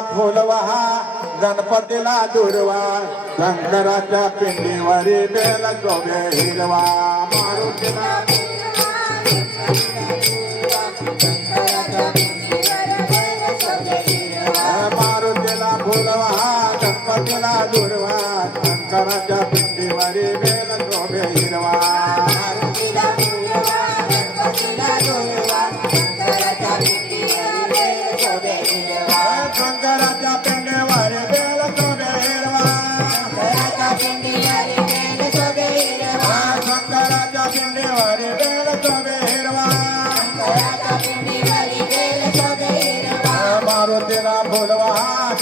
फुलवा गणपतीला दुर्वा शंकराच्या पिंडीवरी बेल गोव्या हिरवा. मारुतीला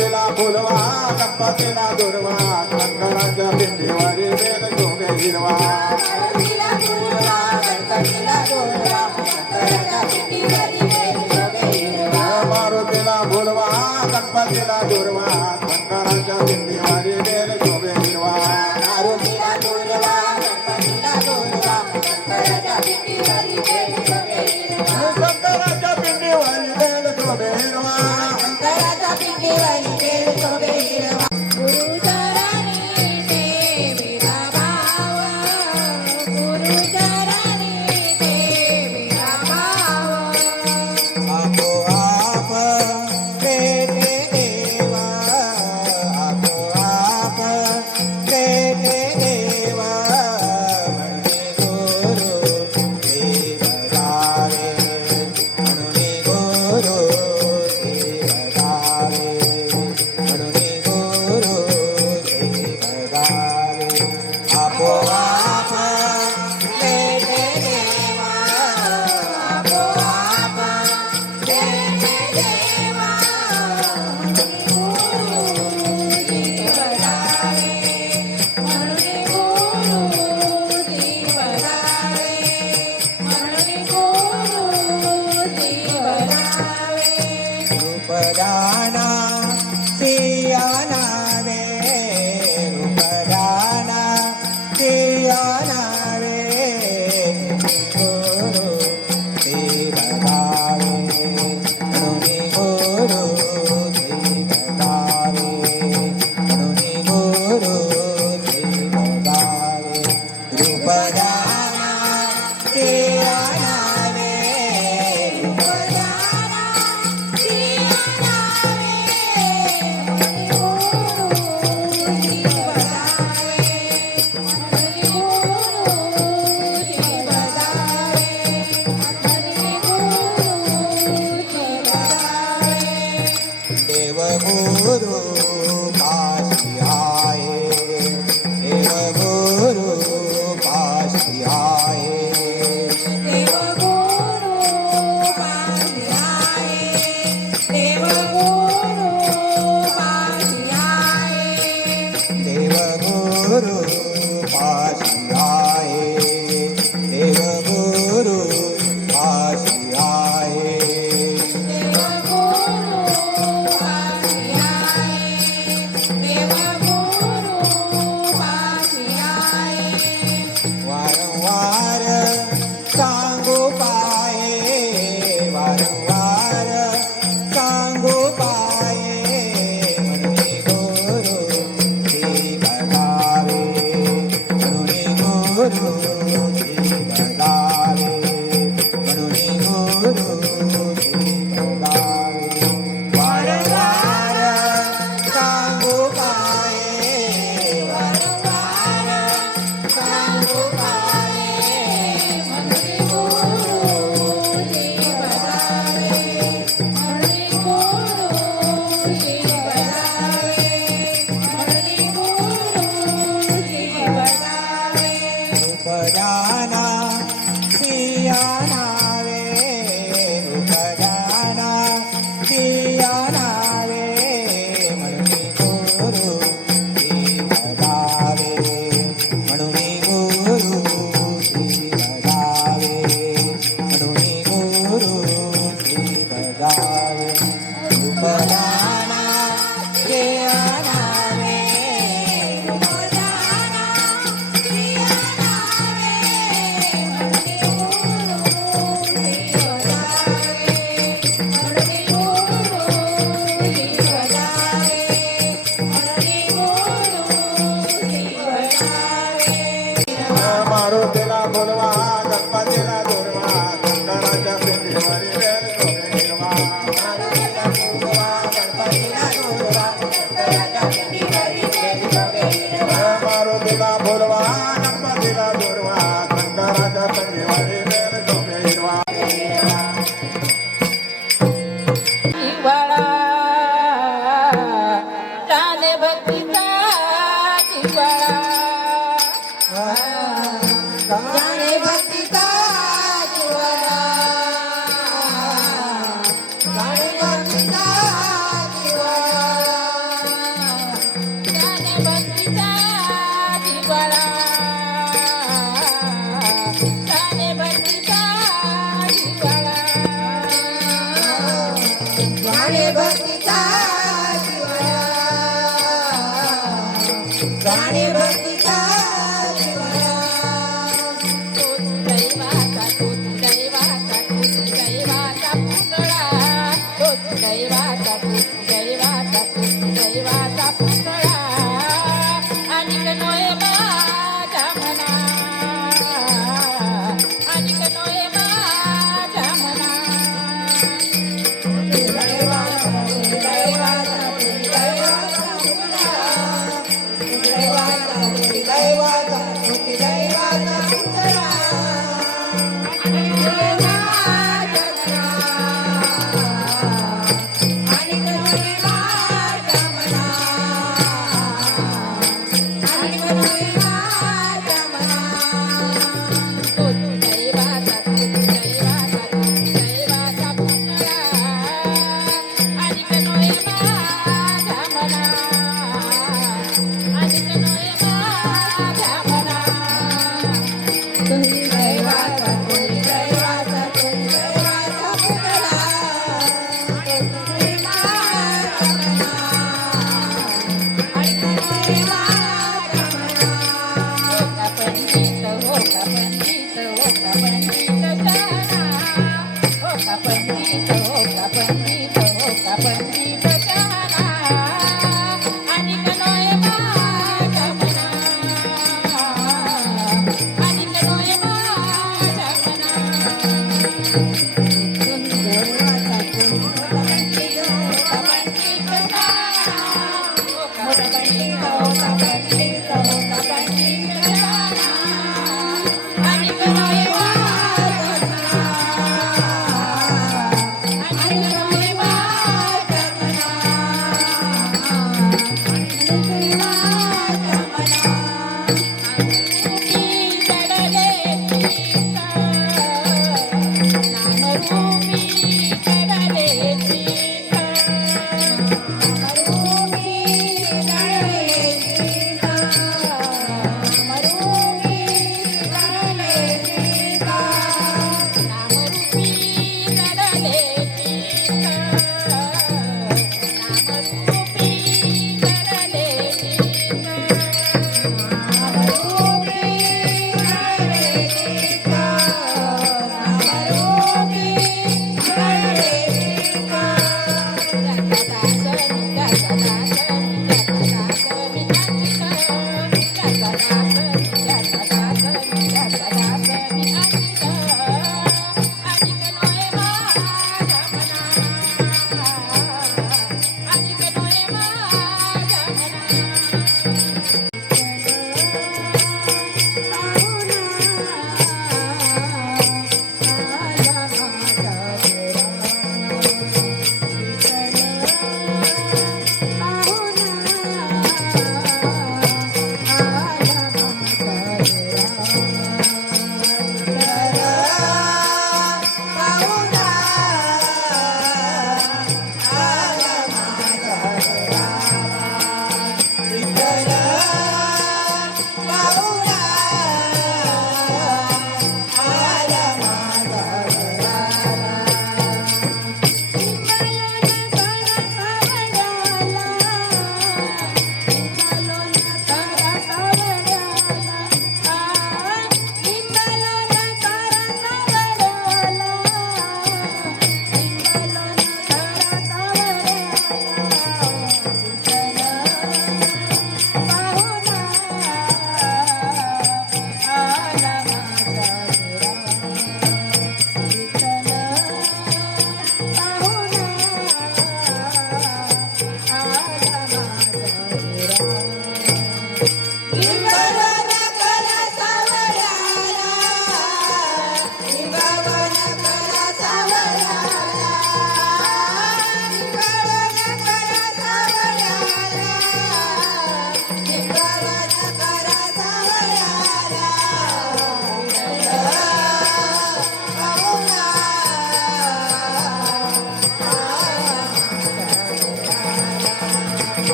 तिला बोलवा गप्पा तिला दुर्वा कंकणाच्या पिंडीवरी बेल गोमे हिरवा. मारुतीला बोलवा गणपतीला दुर्वा कंकणाच्या पिंडीवरी बेल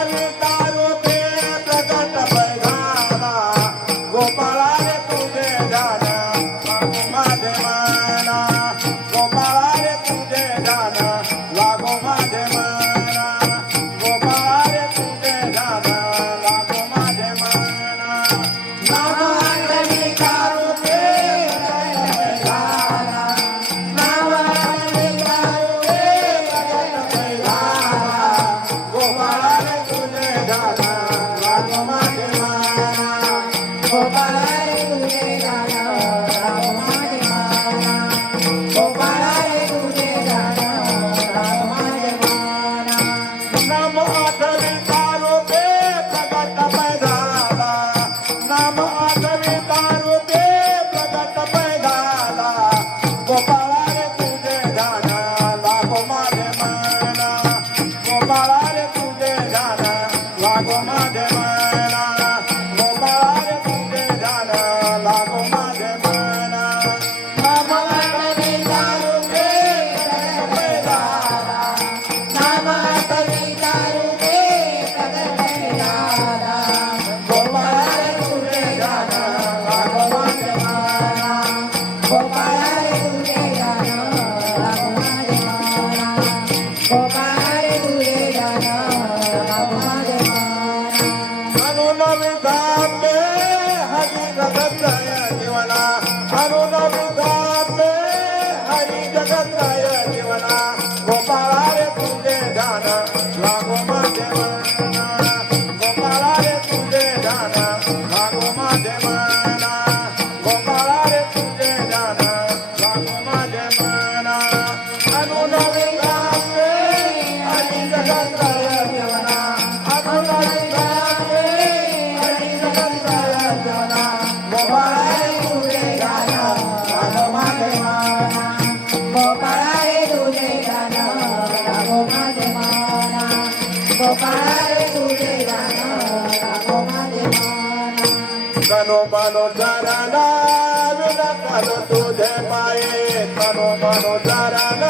தாரு தாரு कनो मनो धरणा विना कनो तुझे पाए कनो मनो धरणा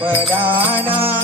padana.